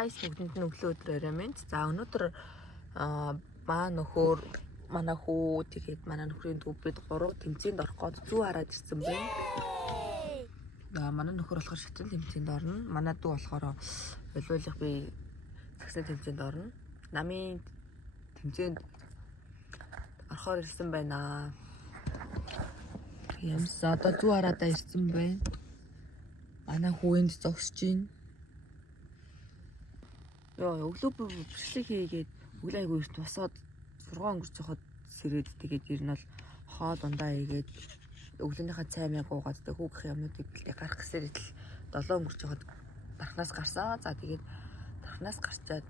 Guys, бүгдэнд нь өглөө өдрөөрөө минь. За өнөөдөр манай хүү тэгээд манай нөхрийн дүү бид гурав тэмцээнд орох гээд зүү хараад ирсэн байна. Манай нөхөр болохоор шатрын тэмцээнд орно. Манай дүү болохоор боловлох би цагсны тэмцээнд орно. Намын тэмцээнд орохоор ирсэн байна. Ямс одоо зүү хараад ирсэн байна. Манай хүүэнд зогсож байна. Өглөө бичлэг хийгээд өглөө айгүй эрт босоод 6 өнгөрч хахад сэрээд тэгээд ер нь бол хоо дундаа хийгээд өглөөнийхөө цай маяг уугаад хүүгийнх юмнуудыг бэлдээ гарах гэсээр идэл 7 өнгөрч хахад дархнаас гарсан. За тэгээд дархнаас гарчаад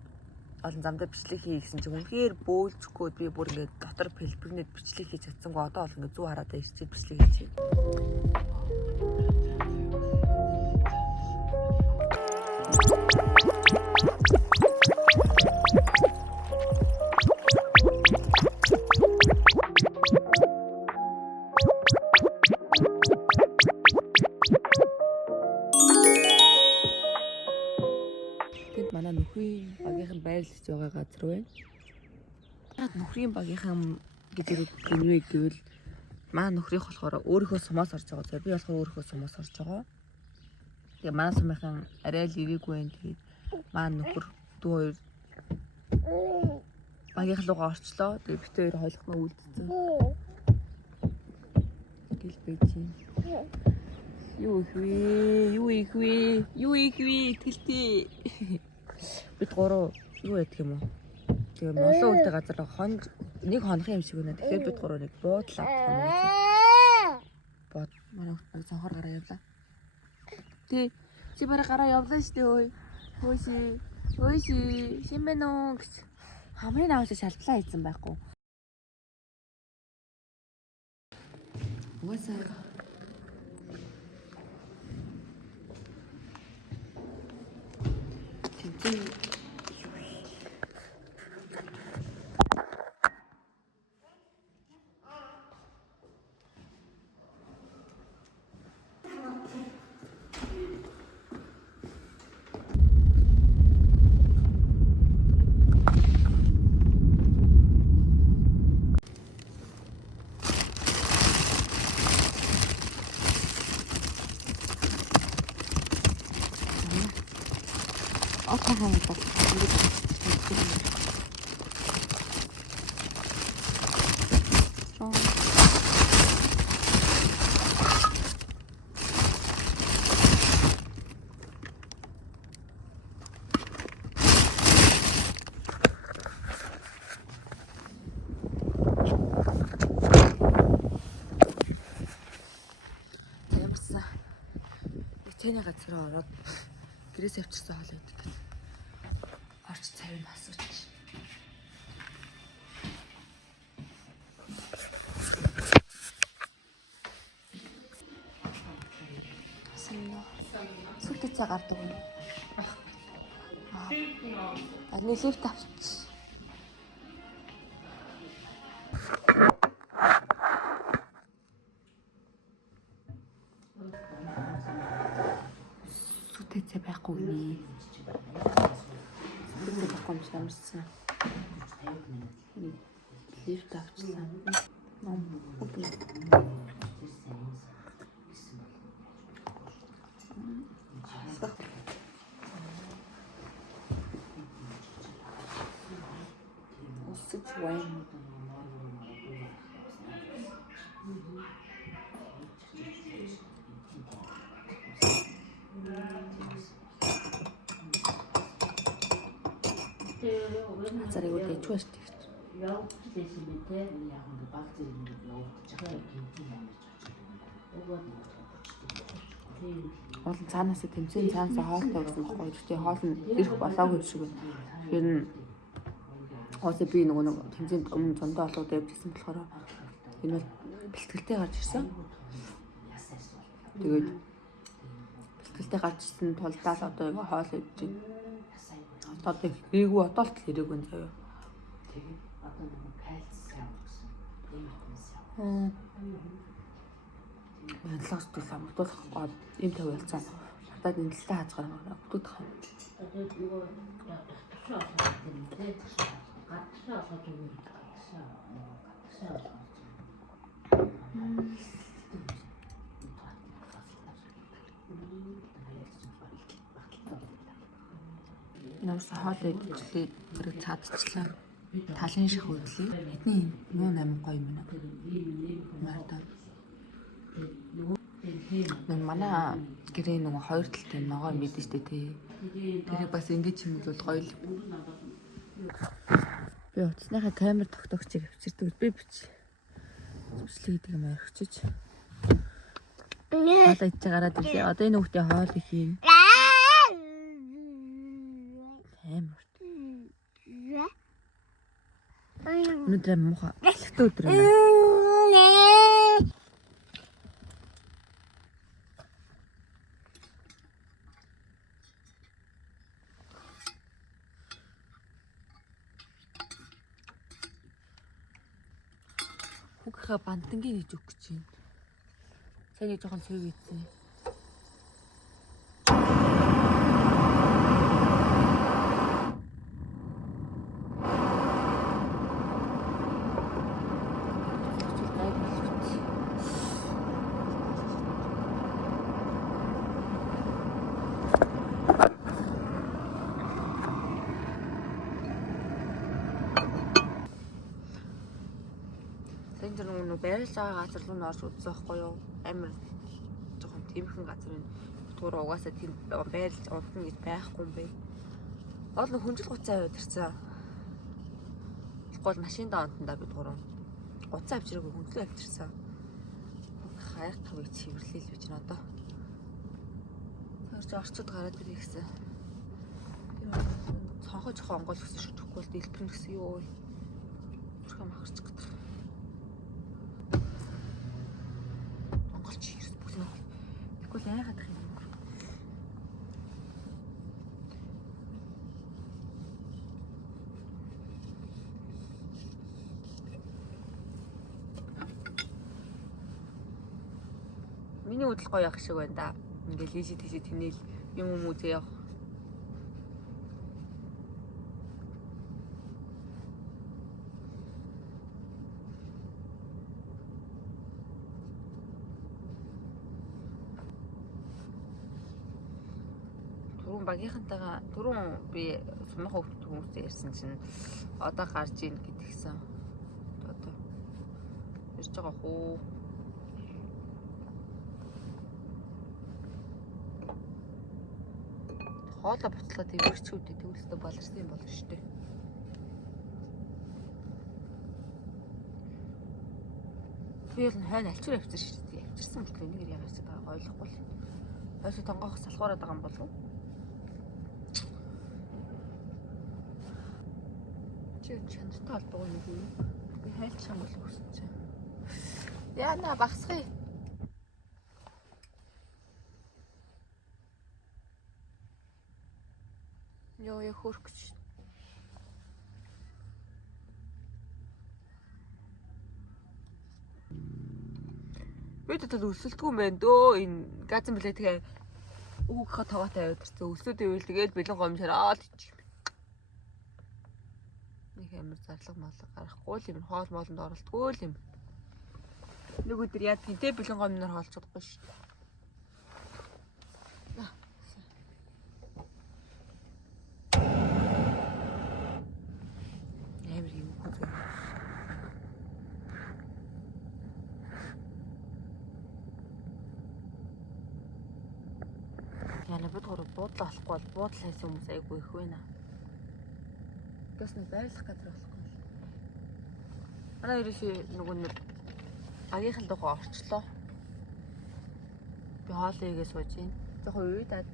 олон замдаа бичлэг хий гэсэн чинь үнэхээр бөөлжгөө би бүр ингээд дотор пэлбэрнэд бичлэг хийж чадсангүй одоо бол ингээд 100 хараад ирчихээ бичлэг хийчихээ. Манай нөхрийн багийнхан байрлаж байгаа газар байна. Нөхрийн багийнхан гэдэг нь юу гэвэл манай нөхрийнх болохоор өөрийнхөө сумаас орж байгаа. Би болохоор өөрийнхөө сумаас орж байгаа. Тэгээ манай сумынхан арай л ирээгүй байна. Тэгээд манай нөхөр дүү хоёр багийнх руугаа орчлоо. Тэгээд бит хоёр хойлохноо үлдсэн. Гэл бэжин. Юу их вэ? Тэлтэй. Бид гурав юу ядг юм уу? Тэгээ молоо үлдээ газар хонж нэг хонхын юм шиг байна. Тэгэхээр бид гурав нэг буудлаа авах. Бод манай хот цонхоор гараа явлаа. Тэ чи бараа гараа явлаа шүү дээ. Хөөши шин бэ нөө гэж хамрын аваад шалтлаа хийсэн байхгүй. Уусаа Тэний газар ороод гэрээс авчирсан хоол байдаг. Орч цавыг асууч. Сүлт цай гардаг юм. Нэг лифт авч. Тэцээ байхгүй нэ. Тэцээ байхгүй юм шамарсан. Лифт авчлаа. Ном окей. Усч вайн. Зарыг үгүй чуус тэгт. Олон цаанаас тэмцээн цаанаас хоолтой гэсэн баггүй. Гэхдээ хоол нь ирэх болоогүй шиг байна. Тэгэхээр нь хоолой би нэг тэмцээнд өмнө зөндөө олоод явж ирсэн болохоор энэ бол бэлтгэлтэй гарч ирсэн. Тэгээд бэлтгэлтэй гарчсан тулдаа л одоо ингээ хоол идэж байна. Одоо хэрээгүй одоолт л хэрээгүй юм заяа. Тэгээд одоо нэг кальци авсан. Янзлаас тул амтуулах гоод юм тавьялцсан. Надад нэлээд хазгаар бүтэх юм. Тэгээд нөгөө гадшаа олгох юм тий. Гадшаа олгож өгнө. Гадшаа. Нуус хоол идчихлээ зэрэг цаадчихлаа. Талын шиг хөдлөе. Бидний нуун амин гоё юм байна. Марта. Манай гэрээ нөгөө хоёр талтай ногоо мэдэн штэ тий. Тэрийг бас ингэж хэмжүүл гоё л. Би утасныхаа камер тогтоогчийг авчирдаг. Би бичлээ гэдэг юм архичиж. Хоол идэж гараад ирлээ. Одоо энэ хүүхдээ хоол их юм. Камер. Өнөөдөр муухай. Гэлтэ өдөр юм. Хүүхээ бантангийн хийж өгөх гэж байна. Сайн нэг жоохон цэвэг ийцээ. Байрлаж байгаа газар руу орж үзсэн байхгүй юу? Амар жоохон тэмхэн газар энэ. Түр угаасаа тийм байрлаж унтна гэж байхгүй юм бэ. Ол хүнжил гуцаа аваад ирсэн. Гол машинда унтандаа бид гурав. Гуцаа авчираагүй хүндлээ авчирсан. Хайх тавыг цэвэрлэе л гэж байна одоо. Тэрч орчод гараад ирээ гэсэн. Цонхоо жоохон онгол өсөж шүтгэхгүй л дэлбэрнэ гэсэн юу. Бүрхэ махарч гэдэг. Тэгвэл яагаад гэх юм бэ? Миний хөдөл гоё ах шиг байна да. Ингээл лижи тийшээ тэнээл юм үзээ явах. Багийнхантайгаа түрүүн би сумынхаа хүмүүстэй ярьсан чинь одоо гарч ийн гэдгийгсэн. Одоо ирж байгаа хөө. Хоолой буцлаад ивэрчүүдээ төвлөстө баларсан юм болно шүү дээ. Би л хойно альчуур авчир шүү дээ. Авчирсан мэт л энийг яагаад ч байгаа ойлгохгүй л. Хойсоо тонгоох салхуураад байгаа юм болов уу? Чанартай холбоогүй нэг юм. Би хайлтсан болов гэсэн чинь. Яна багсхий. Йоо я хөрөх гэж. Бид одоо өсөлтгүй юм байна дөө. Энэ газан билээ тэгээ өгөхө таваатай яваад ирсэн. Өсөлт ивэл тэгэл бэлэн гомшороод ичиг. Амар зарлаг малга гарахгүй л юм хоол моолонд оролдгүй л юм. Нэг өдөр яа гэнтэй бэлэн гомноор хоолч чадахгүй шүү дээ. Амар юм хөө. Яна бид гурав буудлаа болохгүй бол буудлаа хийсэн хүмүүс айгүй их байна. Гэс нэг байрлах газар болохгүй. Манай ерөөсөө нөгөө нэг агийнхын дугаа орчлоо. Би хоол игээ сууж ийн. Зохоо уйдаад.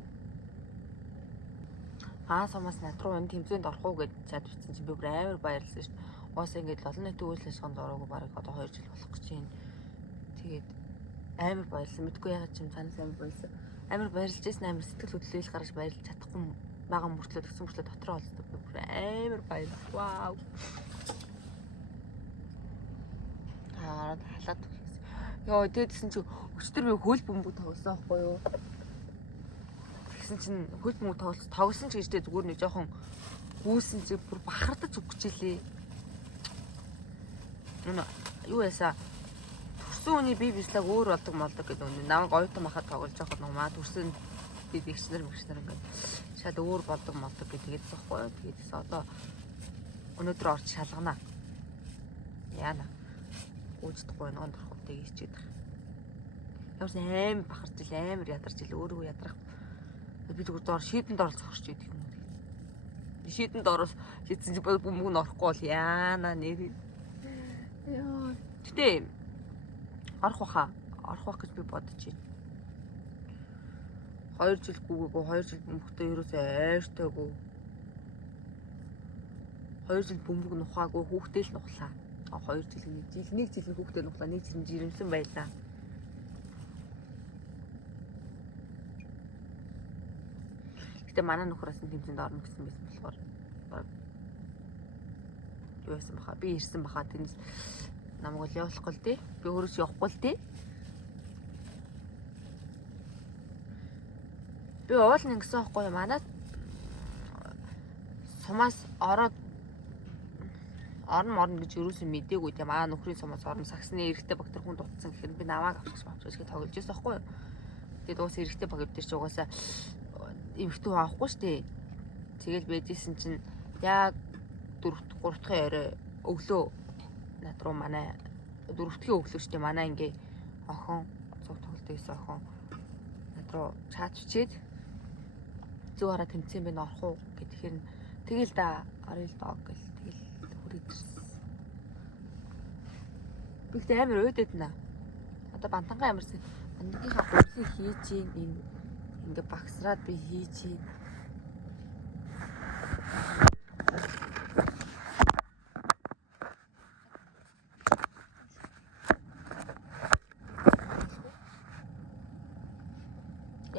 Сумаас над руу энэ тэмцээнд орох уу гэж чад бичсэн чинь би бүр амар баярлсан шүү дээ. Уус ингэж олон нийтийн үйл ажиллагаанд ороогүй бараг одоо 2 жил болох гэж байна. Тэгээд Амар баярлсан. Мэдгүй ягаад ч юм цаанаас амар баярлсан. Амар баярлж байсан амар сэтгэл хөдлөл гаргаж баярлж чадахгүй байгаа мөртлөө тэгсэн мөртлөө дотроо олдсон. Амар баяр. Вау. Халаад үхсэн. Йоо дээдсэн чи өчтөр би хөл бөмбөг тоглосон байхгүй юу? Тэгсэн чинь хөл бөмбөг тоглосон ч гэжтэй зүгээр нэг жоохон гүйсэн чи бүр бахардаж өгч илээ. Юу ясаа төрсөн үний бие бичлэг өөр болдог молдог гэдэг үнэ. Намайг оюутан махад тоглож байхад нумаа төрсөн бид ихснэр ингээд шал өөр болдог молдог гэдэг тэгэхгүй юу. Тэгээс одоо өнөөдөр орч шалгана. Яана. Гүйцэхгүй нэг дөрхөвтэй хийчихэд. Ямарс аим бахарч ил амар ядарч ил өөрөө ядрах. Би зүгээр доор шийдэнд оролцох гэж байдаг юм. Шийдэнд орол шийдсэн чи бөмбөг нь орохгүй бол яана нэр. Яа. Гэтэ орох байх гэж би бодож байна. 2 жил гүгөө 2 жил бөмбөгтэй ерөөсөө айртайгүй. 2 жил бөмбөг нухаагүй хүүхдээ л нухлаа. 2 жил нэг жил хүүхдээ нухлаа, нэг жил жирэмсэн байлаа. Гэтэ манай нөхрөөс нь тэмцээнд орно гэсэн байсан болохоор юу байсан баха. Би ирсэн баха тэнэс намайг л явуулахгүй л дээ. Би өөрөөс явахгүй л дээ. Би уулна гэсэн байхгүй юу? Манайд сумаас орно гэж юусэн мдээгүй тийм аа нөхрийн сумаас орно сагсны эрэгтэй багтар хүн дутсан гэхээр би намааг авчихсан гэж тоглож байсан байхгүй юу? Тэгээд уус эрэгтэй баг дээр ч угаасаа эмхтэн авахгүй штэ. Тэгэл байжсэн чинь яг 3 дахь орой өглөө над руу манай 4 дахь өглөө штэ манай ингээ охин цуг тоглолт хийсэн охин над руу чат бичээд зүү хараа тэмцээн бэ орох уу гэхээр тэгэл да орё л доо гэл тэгэл хүрээд ирсэн. Би ихтэй амар өөдөд наа. Одоо бантангаа ямарсан бантангийнхаа гурлыг хийж ийн ингээ багсраад би хийж ийн.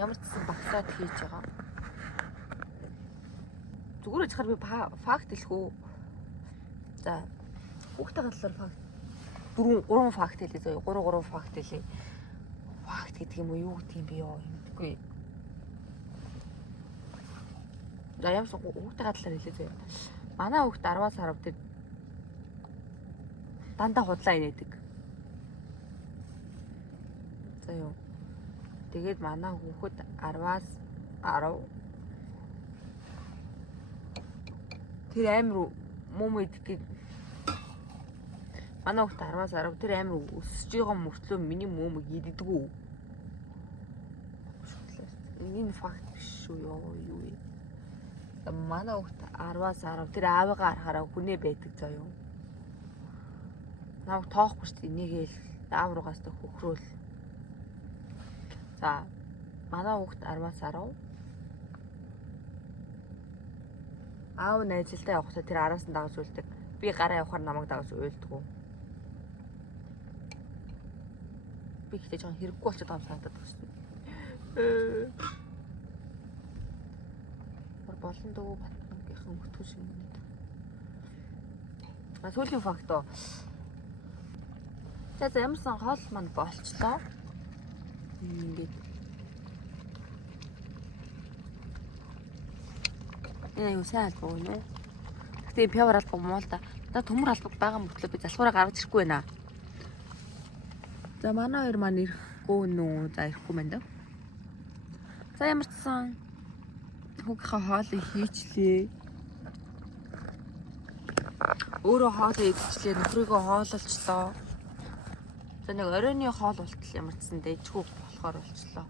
Ямар ч гэсэн багсраад хийж байгаа. Зүгээр ачаар би факт хэлэх үү. За хүүхдээ ганцлаар факт 3 факт хэлээ зөө 3 факт хэлээ. Факт гэдэг юм уу юу гэдэг юм бэ ёо юмдгүй. За ямс хүүхдээ ганцлаар хэлээ зөө. Манай хүүхд 10-аас 10 тэр дандаа худлаа инээдэг. За ёо. Тэгээд манай хүүхэд 10-аас 10 тэр амир мөм идэх манай хүүхэд 10-аас 10 тэр амир өсөж байгаа мөртлөө миний мөм идэггүй. Энэ факт биш шүү ёо юу вэ? Манай хүүхэд 10-аас 10 тэр аавыгаа харахаараа хүнээ байдаг заа юу. Намайг тоохгүй шүү дээ энийгээл аав руугаас та хөхрөөл. За манай хүүхэд 10-аас 10 аав найзалтай явахдаа тэр араас нь дагаж үлдэг. Би гараа явахаар намайг дагаж уйлдгүү. Би ихтэй жоохон хэрэггүй болчиход байгаа юм санагдаад байна шүү дээ. Болон дөө батгийнхын өгтгөл шиг юм. Сүүлийн факт оо. За ямарсан хоол маань болчлоо. Ингээд юу сайн албаг вэ? Гэтэ пявар албаг муу л да. Та төмөр албаг байгаа мөртлөө би залхуураа гаргаж ирэхгүй байна. За манай хоёр маань ирэхгүй нүү. За ирэхгүй байна да. За ямар ч сан хүүхийнхээ хоолыг хийчлээ. Өөрөө хоолоо идчихлээ, нөхрийгөө хоололчлоо. За нэг оройны хоол болтол ямар ч сан дэжгүй болохоор болчлоо.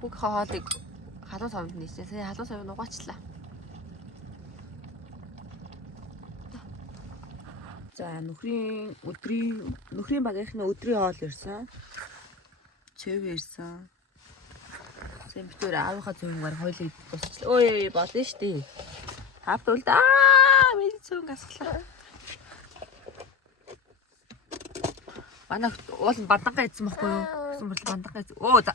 Хүүхийнхээ хоолыг халуун савнд нээсэн. Сая халуун савыг угаачлаа. За нөхрийн багийнхны өдрийн хоол ирсэн. Чөв ирсэн. Сэм битүүр аавынхаа зөвөнгөөр хойлоо идчихлээ. Ой болно штий. Хавтуул да. Миний зөвөнгө асглаа. Манай уул нь бандангаа идсэн байхгүй юу? Гэсэн бол бандангаа идсэн. Оо за.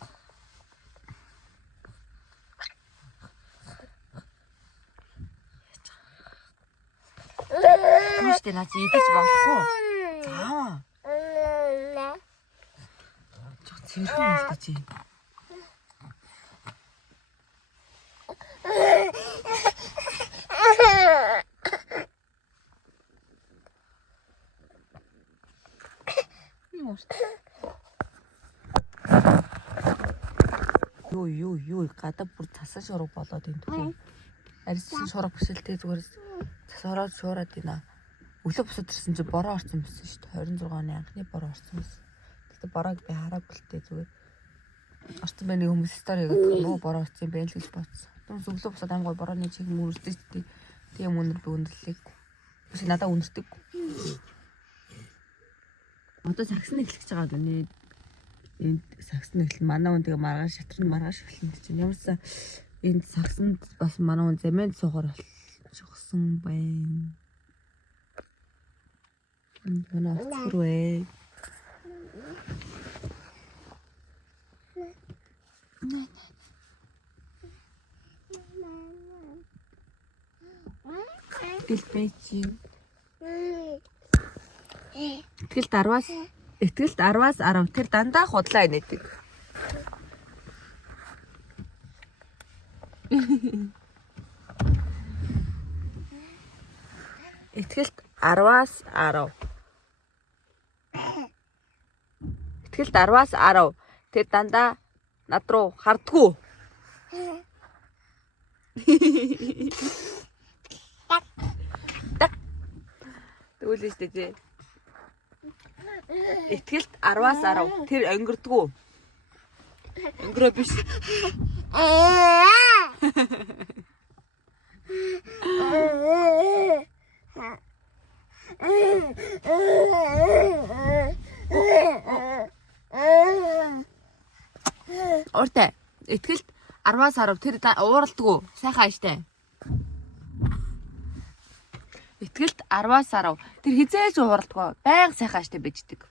Түштэй наач идэж болохгүй. Зааваа. Чог цэвэрхэн үлдээ чи. Юу гадаа бүр цасан шураг болоод энэ тхүү. Арьсан шураг биш л тэг зүгээр цас ороод шуураад ийна. Өглөө босоод ирсэн чи бороо орсон байсан шүү дээ. 26 оны анхны бороо орсон байсан. Тэгтээ бороог би хараагүй л дээ зүгээр. Орсон байх нэг хүмүүс стори гэдэг нөө бороо орсон юм байна л гэж бодсон. Түнс өглөө босоод ангой борооны чиг мөрөсдөж дээ. Тийм үнэр би үнэрлээг. Биш надаа үнэрдэг. Одоо сагсны эхлэж байгаа даа. Энд сагсны эхлэн манай хүн тэгээ маргааш шатрын маргааш эхлэн чинь ямарсан энд сагсанд бас манай хүн замэнд суугаар болчихсон байна. Манай өчрөө. Дэлбэчи. Ихтгэл 10-аас 10 тэр дандаа худлаа инээдэг. Ихтгэл 10-аас 10. Ихтгэл 10-аас 10. Тэр дандаа над руу хардггүй. Тэгвэл л дээ. Ихтгэлд 10-аас 10. Тэр өнгөрдгөө. Өнгөрөө биш. Ортой. Ихтгэлд 10-аас 10. Тэр ууралдгөө. Сайхан ааштай. Ихтгэлд 10-аас 10. Тэр хизээж ууралдгоо. Баян сайхан ааштай байждаг.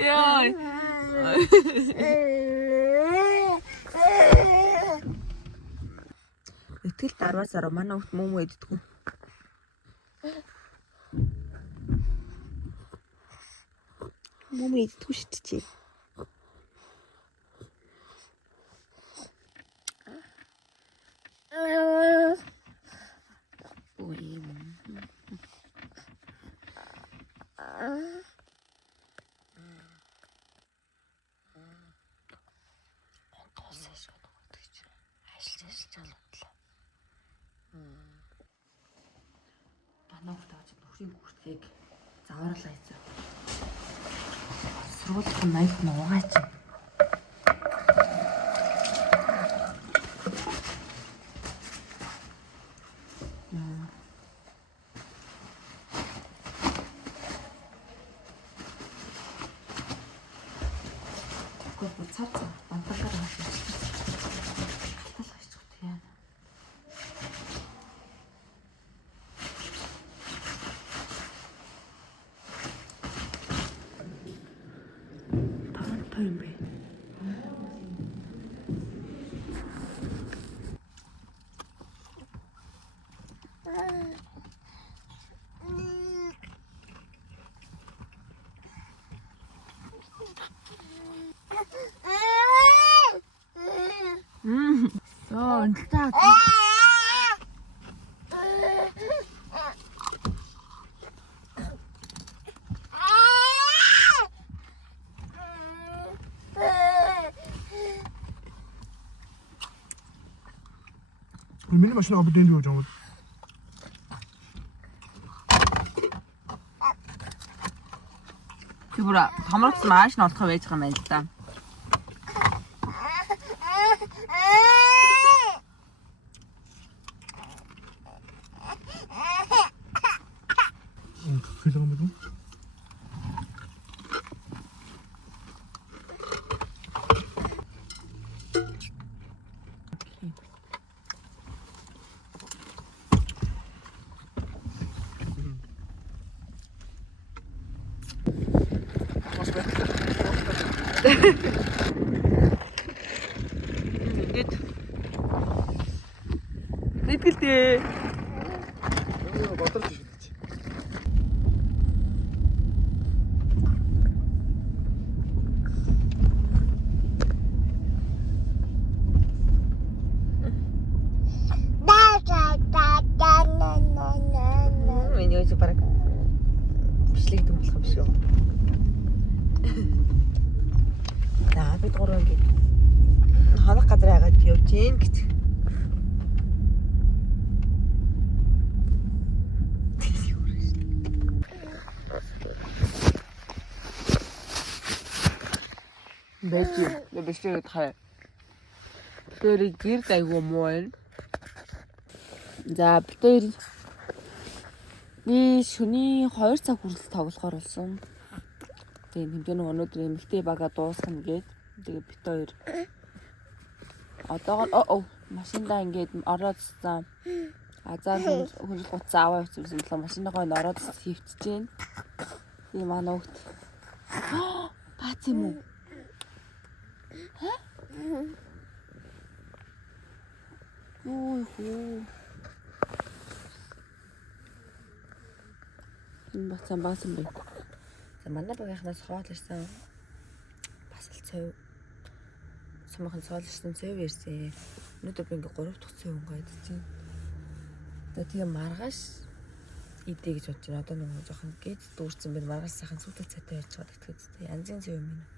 Яа. Ихтгэлд 10-аас 10. Манай хот мөм иддэггүй. Мөм иддэггүй шүү дээ. Хүртгийг заваарлаа хийсэн. Сургуулийн маяг нь угаач. Тэгвэл цаа бантагаар хашиж. Алтал хайчих үү яа. Юм бэ. Онтаа. Миний машин аваад энд юу гэж юм бэ? Тэгвэр томрогц мааш нь олох байж байгаа юм байна л да. Хэлэм бэ? штэ. Бодорч шүү дээ. Миний өчиг бараг бичлэг дүмлэх юм шүү. За бид гурав ингээд ханах газар яагаад явж гин гэж. Бэжи, бичлэг хай. Тэр гэр дайгуу муу байна. За битээр би шөнийн 2 цаг хүртэл тоглохоор болсон. Тэгээ хэмжээний өнөөдөр эмэгтэй бага дуусгана гээд тэгээ бит хоёр одоогоор машиндаа ингээд ороод цаа азар хөнжил гуцаа аваа явчихсан болохоор машиныгоо н ороод хөвтөж जैन. Тэгээ манай хөлт баац юм уу? Ой. Энэ баасан бэ. За манай багийнхнаас хоол ирсэн. Бас л цэв. Сумхан соол ирсэн цэв ирсэн. Өнөөдөр би ингээ 3 дахь цэв өнгө идчихсэн. Тэгээ маргааш идэ гэж бодож байна. Одоо нэг жоохон гээд дүүрсэн байна. Маргааш сайхан сүйтгэл цайтай ярьж байгаа гэхдээ янзын цэв юм байна.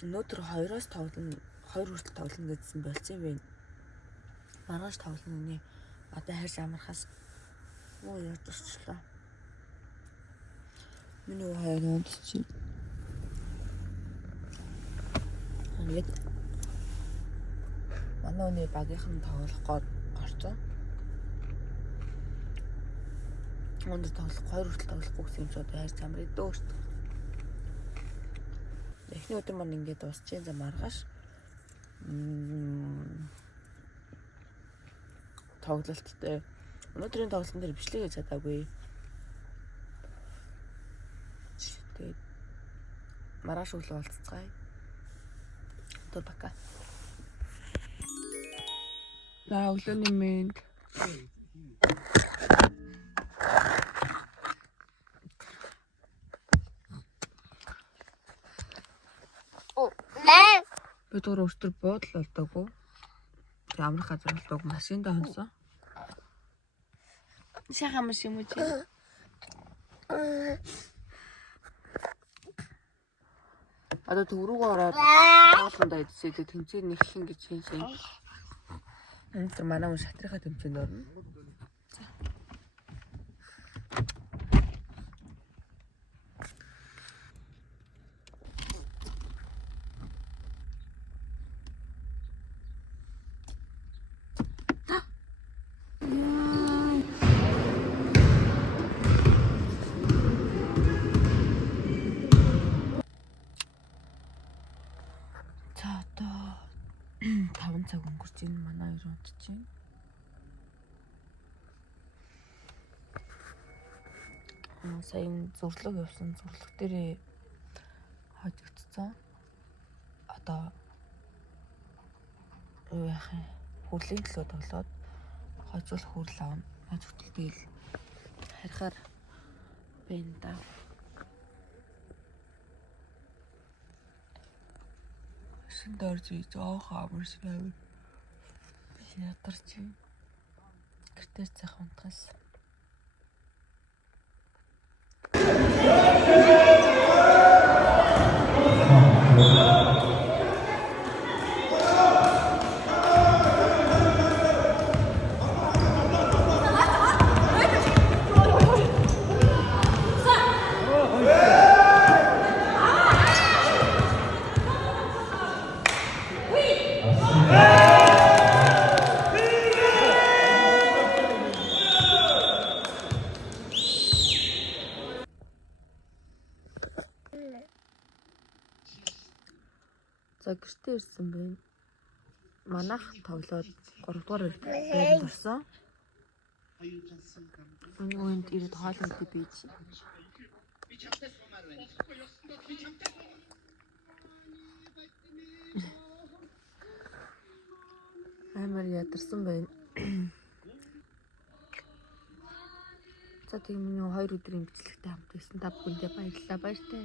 Өнөөдөр 2-оос тоглоно, 2 хүртэл тоглоно гэдсэн болцсон юм байна. Маргааш тоглоно нэ. Одоо хайрж амархаас яаж өсчлээ. Миний хайр нуунд чи. Ингээд манай өний багийнхан тоглох гээд орцсон. Өнөөдөр тоглох 2 хүртэл тоглохгүй гэсэн юм чи одоо хайрж амар идөөш. Эхний өдөр маань ингээд дуусчихын за маргааш тоглолттой. Өнөөдрийн тоглолтын дээр бичлэг хийж чадаагүй. Тэгээд маргааш өглөө уулзцгаая. Одоо бака. За өглөөний мэнд. Бид гурав өстөр буудал болдоогүй. Тэгээ амрах газар болдоогүй машиндаа хонсон. Шахаа маш юм уу чи? Одоо төрөөгөө ороод хоолндоо идсээ тэмцээ нэхлэн гэж шин. Энэ манай хүн шатрихаа тэмцээнд орно. За одоо 5 цаг өнгөрч ийн манай хоёр унтчихин. Сайн зурлаг явсан зурлаг дээр хожигдсон. Одоо юу яах вэ? Хүрлийн төлөө тоглоод хожуулах хүрл авна. Хожигдтал тэгэл харихаар байна да. Шинд орж жоох амар шиг авив. Ядарч юм. Гэртээ цах унтгаас. За гэртээ ирсэн байна. Манайх тоглоод 3 дугаар байранд орсон. Энэ үенд ирээд хоолой идэх бийж. Амар ядарсан байна. За тийм миний 2 өдрийн бичлэгтэй хамт байсан та бүхэндээ баярлалаа баяртай.